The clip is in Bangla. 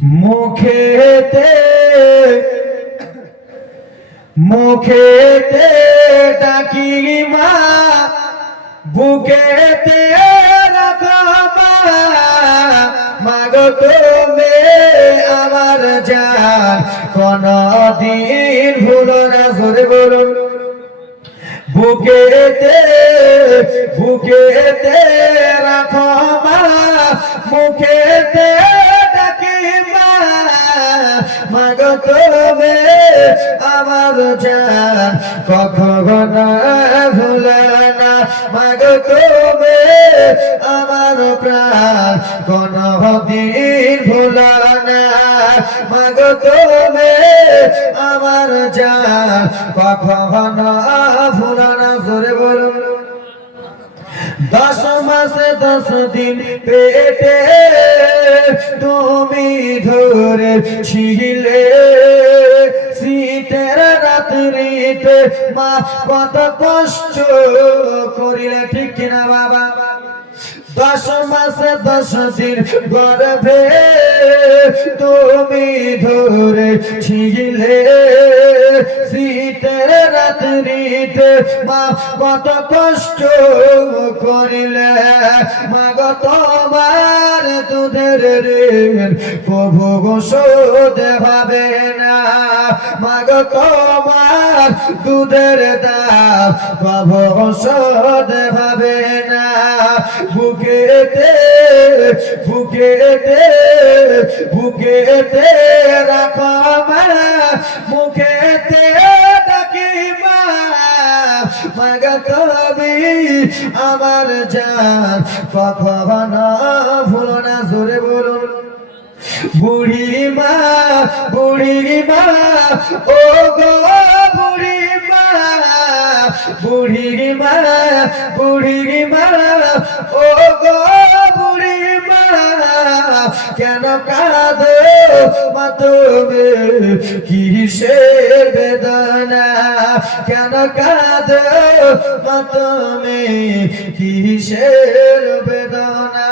মুখেতে মুখেতে ডাকি মা, বুকেতে মাগো তুমি আমার জান, কোনদিন ভুলো না জোরে বলুন। বুকেতে বুকেতে রাখো মা মুখেতে আমার জান কখনো ভুলে না। মাগো তুমি আমার প্রাণ কোন দিন ভুলে না। মাগো আমার জান কখনো ভুলে না। বলুন। দশ মাসে দশ দিন পেটে তুমি ধরে ছিলে শীতের রাত্রিতে মা কত কষ্ট করিলে, ঠিক কিনা বাবা? দশ মাসে দশ দিন গর্ভে তুমি ধরে ছিলে রাত্রিতে মা, কত কষ্ট করিলে। মাগ তোমার দুধের ঋণ প্রভু গোসোদ ভাবে না। মাগ তোমার দুধের দাম প্রভু গোসোদ ভাবে না। বুকেতে বুকেতে বুকেতে রাখো মাগ আমার জান। কখনো ভুলো না, জোরে বলুন বুড়ি মা বুড়ি মা, ও গো বুড়ি মা বুড়ি মা বুড়ি মা, ও গো বুড়ি মা, কেন কাঁদো? মা তুমি কিসের বেদনা? কেন কাঁদ? মা তুমি কিসের বেদনা?